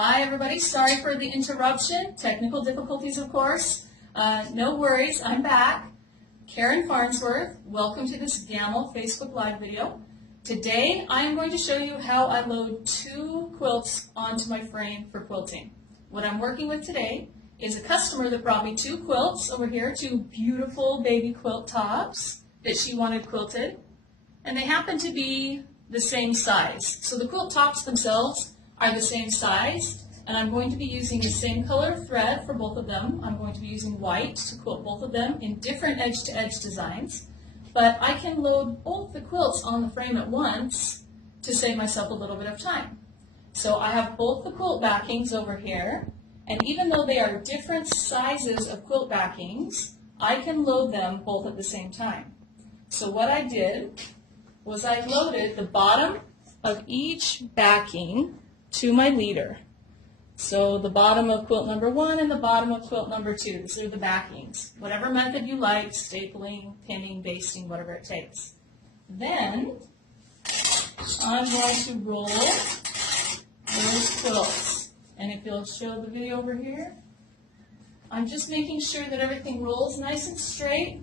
Hi everybody, sorry for the interruption, technical difficulties of course. No worries, I'm back. Karen Farnsworth, welcome to this Gamel Facebook Live video. Today I am going to show you how I load two quilts onto my frame for quilting. What I'm working with today is a customer that brought me two quilts over here, two beautiful baby quilt tops that she wanted quilted, and they happen to be the same size. So the quilt tops themselves are the same size, and I'm going to be using the same color thread for both of them. I'm going to be using white to quilt both of them in different edge-to-edge designs, but I can load both the quilts on the frame at once to save myself a little bit of time. So I have both the quilt backings over here, and even though they are different sizes of quilt backings, I can load them both at the same time. So what I did was I loaded the bottom of each backing to my leader. So the bottom of quilt number 1 and the bottom of quilt number 2. These are the backings. Whatever method you like, stapling, pinning, basting, whatever it takes. Then I'm going to roll those quilts. And if you'll show the video over here, I'm just making sure that everything rolls nice and straight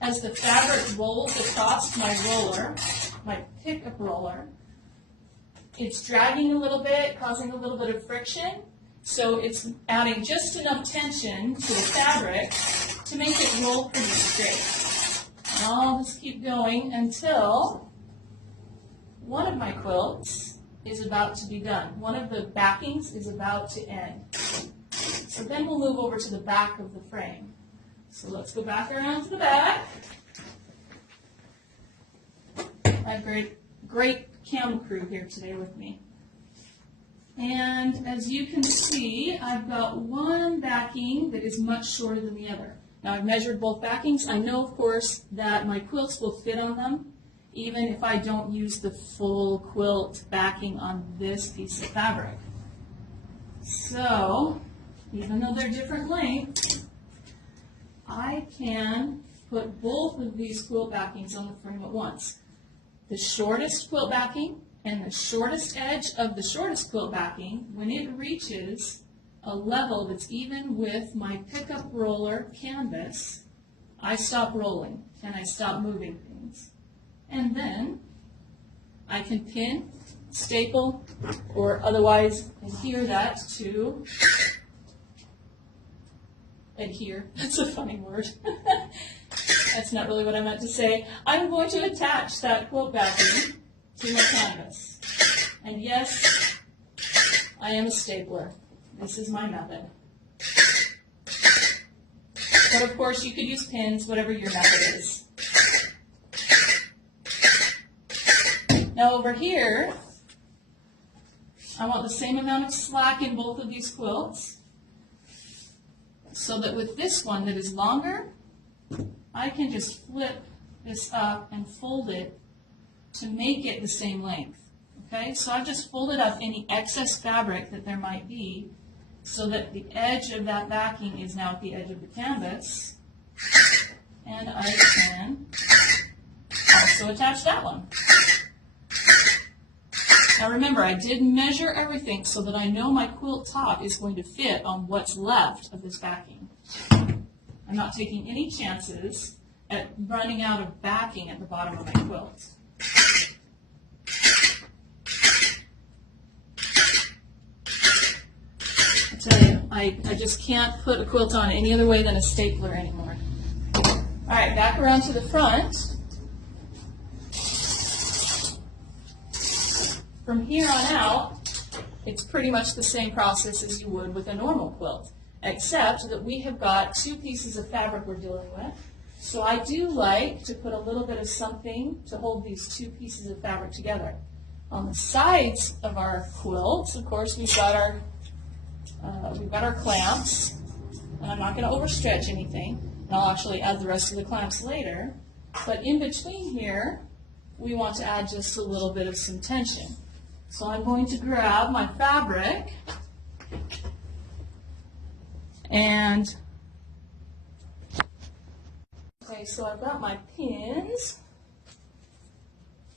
as the fabric rolls across my roller, my pickup roller. It's dragging a little bit, causing a little bit of friction, so it's adding just enough tension to the fabric to make it roll pretty straight. And I'll just keep going until one of my quilts is about to be done. One of the backings is about to end. So then we'll move over to the back of the frame. So let's go back around to the back. I have great camera crew here today with me. And as you can see, I've got one backing that is much shorter than the other. Now I've measured both backings. I know, of course, that my quilts will fit on them, even if I don't use the full quilt backing on this piece of fabric. So, even though they're different lengths, I can put both of these quilt backings on the frame at once. The shortest quilt backing and the shortest edge of the shortest quilt backing, when it reaches a level that's even with my pickup roller canvas, I stop rolling and I stop moving things. And then I can pin, staple, or otherwise adhere that to adhere. That's a funny word. That's not really what I meant to say. I'm going to attach that quilt backing to my canvas. And yes, I am a stapler. This is my method. But of course, you could use pins, whatever your method is. Now over here, I want the same amount of slack in both of these quilts, so that with this one that is longer, I can just flip this up and fold it to make it the same length. Okay, so I've just folded up any excess fabric that there might be so that the edge of that backing is now at the edge of the canvas, and I can also attach that one. Now remember, I did measure everything so that I know my quilt top is going to fit on what's left of this backing. I'm not taking any chances at running out of backing at the bottom of my quilt. I tell you, I just can't put a quilt on any other way than a stapler anymore. All right, back around to the front. From here on out, it's pretty much the same process as you would with a normal quilt, except that we have got two pieces of fabric we're dealing with. So I do like to put a little bit of something to hold these two pieces of fabric together. On the sides of our quilts, of course, we've got our clamps, and I'm not going to overstretch anything, and I'll actually add the rest of the clamps later. But in between here, we want to add just a little bit of some tension. So I'm going to grab my fabric and, okay, so I've got my pins.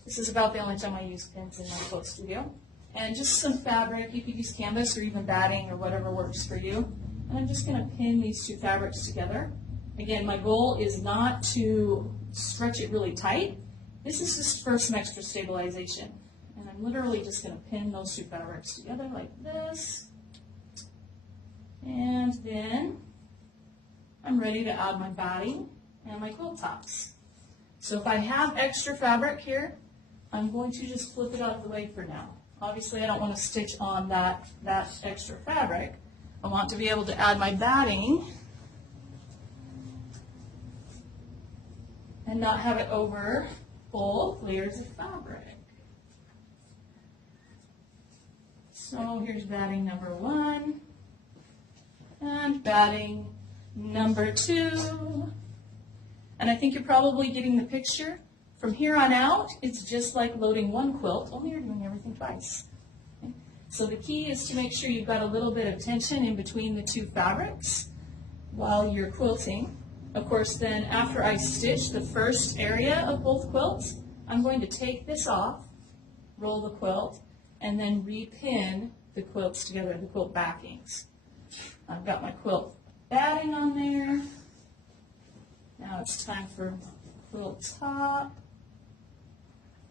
This is about the only time I use pins in my quilt studio. and just some fabric. You could use canvas or even batting or whatever works for you. And I'm just going to pin these two fabrics together. Again, my goal is not to stretch it really tight. This is just for some extra stabilization. And I'm literally just going to pin those two fabrics together like this. And then I'm ready to add my batting and my quilt tops. So if I have extra fabric here, I'm going to just flip it out of the way for now. Obviously, I don't want to stitch on that extra fabric. I want to be able to add my batting and not have it over both layers of fabric. So here's batting number 1 and batting number 2. And I think you're probably getting the picture. From here on out, it's just like loading one quilt, only you're doing everything twice. Okay? So the key is to make sure you've got a little bit of tension in between the two fabrics while you're quilting. Of course, then after I stitch the first area of both quilts, I'm going to take this off, roll the quilt, and then repin the quilts together, the quilt backings. I've got my quilt batting on there. Now it's time for quilt top.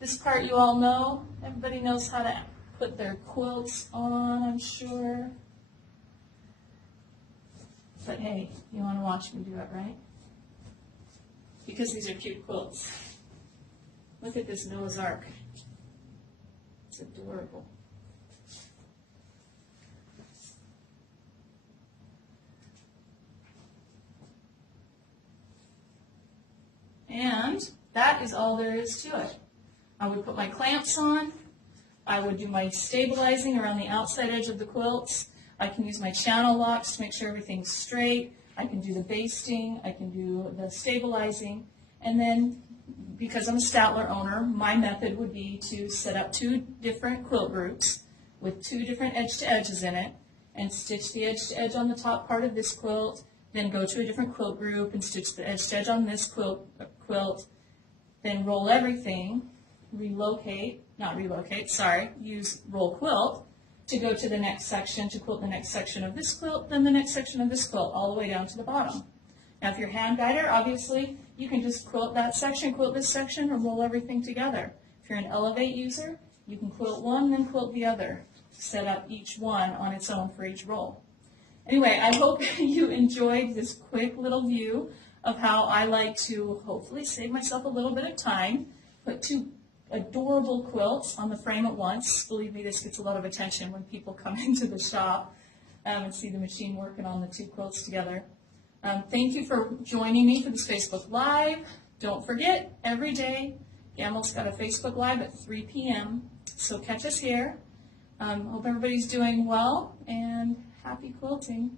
This part you all know. Everybody knows how to put their quilts on, I'm sure. But hey, you want to watch me do it, right? Because these are cute quilts. Look at this Noah's Ark. It's adorable. And that is all there is to it. I would put my clamps on. I would do my stabilizing around the outside edge of the quilts. I can use my channel locks to make sure everything's straight. I can do the basting. I can do the stabilizing. And then, because I'm a Statler owner, my method would be to set up 2 different quilt groups with 2 different edge-to-edges in it and stitch the edge-to-edge on the top part of this quilt, then go to a different quilt group and stitch the edge-to-edge on this quilt, then roll everything, use roll quilt to go to the next section, to quilt the next section of this quilt, then the next section of this quilt, all the way down to the bottom. Now if you're a hand guider, obviously you can just quilt that section, quilt this section, or roll everything together. If you're an Elevate user, you can quilt one, then quilt the other. Set up each one on its own for each roll. Anyway, I hope you enjoyed this quick little view of how I like to hopefully save myself a little bit of time, put 2 adorable quilts on the frame at once. Believe me, this gets a lot of attention when people come into the shop and see the machine working on the 2 quilts together. Thank you for joining me for this Facebook Live. Don't forget, every day, Gamel's got a Facebook Live at 3 p.m., so catch us here. Hope everybody's doing well, and happy quilting.